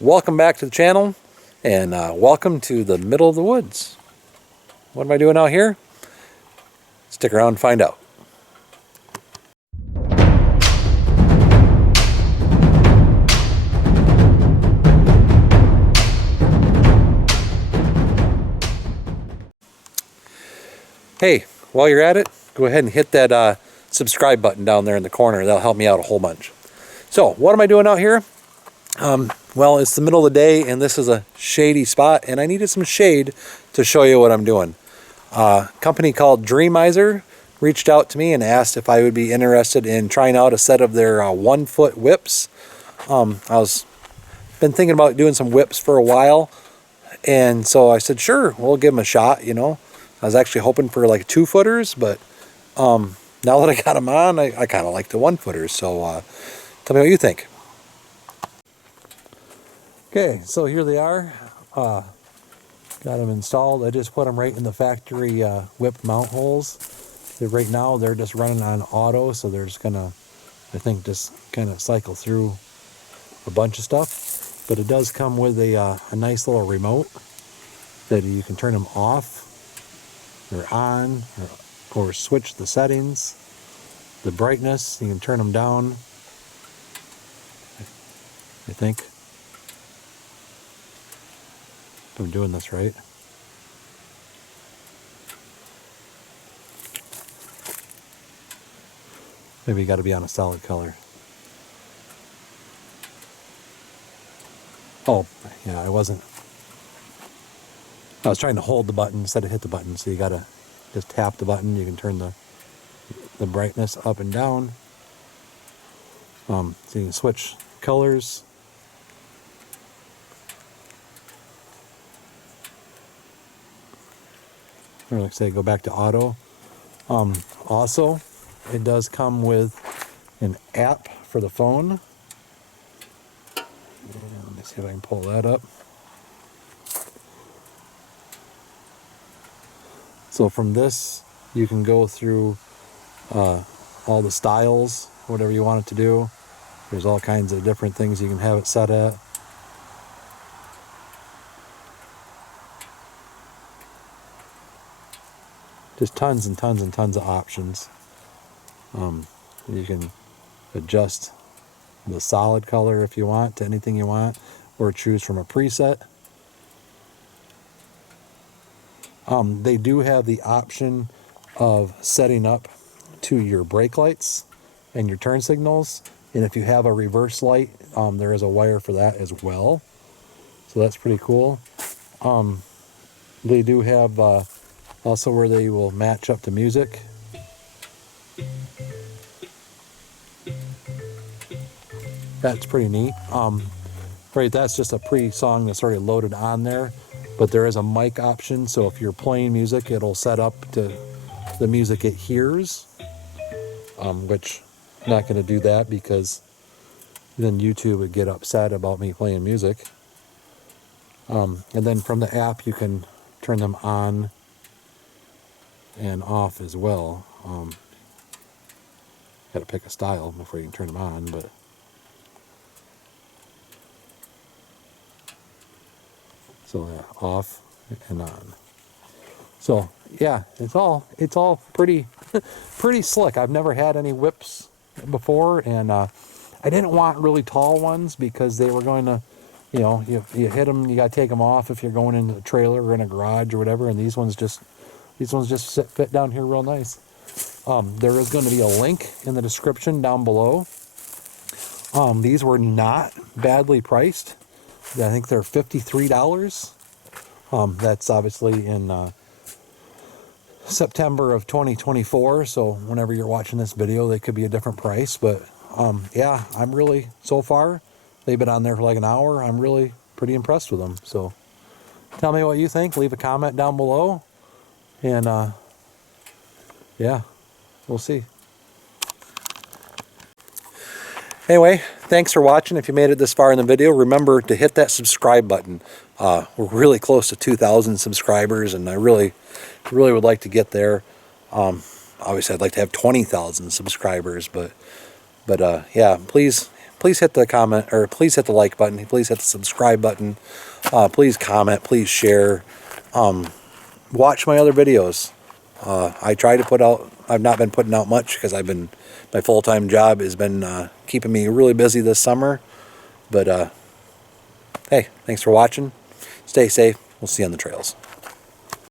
Welcome back to the channel, and welcome to the middle of the woods. What am I doing out here? Stick around and find out. Hey, while you're at it, go ahead and hit that subscribe button down there in the corner. That'll help me out a whole bunch. So, what am I doing out here? Well, it's the middle of the day, and this is a shady spot, and I needed some shade to show you what I'm doing. A company called Dreamizer reached out to me and asked if I would be interested in trying out a set of their 1-foot whips. Been thinking about doing some whips for a while, and so I said, sure, we'll give them a shot, you know. I was actually hoping for like 2-footers, but now that I got them on, I kind of like the 1-footers, so tell me what you think. Okay, so here they are. Got them installed. I just put them right in the factory whip mount holes. Right now they're just running on auto, so they're just gonna, I think, just kind of cycle through a bunch of stuff. But it does come with a nice little remote that you can turn them off or on, or switch the settings, the brightness. You can turn them down, I think. If I'm doing this right. Maybe you got to be on a solid color. Oh, yeah, I was trying to hold the button instead of hit the button, so you got to just tap the button. You can turn the brightness up and down. So you can switch colors. Or like I say, go back to auto. Also, it does come with an app for the phone. Let me see if I can pull that up. So from this, you can go through all the styles, whatever you want it to do. There's all kinds of different things you can have it set at. Just tons and tons and tons of options. You can adjust the solid color if you want to anything you want, or choose from a preset. They do have the option of setting up to your brake lights and your turn signals, and if you have a reverse light, there is a wire for that as well, so that's pretty cool. They do have also where they will match up to music. That's pretty neat. Right, that's just a pre-song that's already loaded on there, but there is a mic option, so if you're playing music, it'll set up to the music it hears, which I'm not going to do that because then YouTube would get upset about me playing music. And then from the app, you can turn them on and off as well. Got to pick a style before you can turn them on, but so yeah, off and on. So yeah, it's all pretty pretty slick. I've never had any whips before, and I didn't want really tall ones because they were going to, you know, you hit them, you got to take them off if you're going into a trailer or in a garage or whatever. And these ones just fit down here real nice. There is going to be a link in the description down below. These were not badly priced. I think they're $53. That's obviously in September of 2024. So whenever you're watching this video, they could be a different price. But yeah, I'm really, so far, they've been on there for like an hour. I'm really pretty impressed with them. So tell me what you think. Leave a comment down below. And yeah, we'll see. Anyway, thanks for watching. If you made it this far in the video, remember to hit that subscribe button. We're really close to 2,000 subscribers, and I really would like to get there. Obviously, I'd like to have 20,000 subscribers, but yeah, please please hit the comment, or please hit the like button. Please hit the subscribe button. Please comment. Please share. Watch my other videos. I try to put out, I've not been putting out much because my full-time job has been keeping me really busy this summer. But hey, thanks for watching. Stay safe. We'll see you on the trails.